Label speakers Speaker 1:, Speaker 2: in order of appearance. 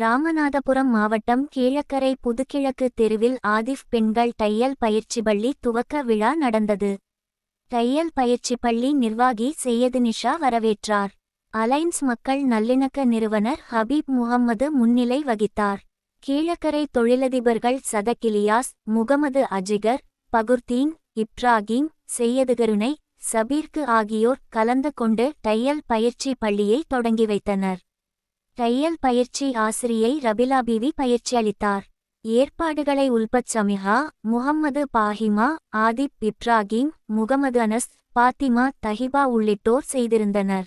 Speaker 1: ராமநாதபுரம் மாவட்டம் கீழக்கரை புதுக்கிழக்கு தெருவில் ஆதிஃப் பெண்கள் தையல் பயிற்சி பள்ளி துவக்க விழா நடந்தது. தையல் பயிற்சி பள்ளி நிர்வாகி செய்யது நிஷா வரவேற்றார். அலைன்ஸ் மக்கள் நல்லிணக்க நிறுவனர் ஹபீப் முகம்மது முன்னிலை வகித்தார். கீழக்கரை தொழிலதிபர்கள் சதகிலியாஸ் முகமது அஜிகர் பகுர்தீன் இப்ராஹிம் செய்யதுகருணை சபீர்க்கு ஆகியோர் கலந்து கொண்டு தையல் பயிற்சி பள்ளியை தொடங்கி வைத்தனர். தையல் பயிற்சி ஆசிரியை ரபிலா பிவி பயிற்சி அளித்தார் ஏற்பாடுகளை உல்பத் சமிஹா முகம்மது பாஹிமா ஆதிப் இப்ராகிம் முகமது அனஸ் பாத்திமா தஹிபா உள்ளிட்டோர் செய்திருந்தனர்.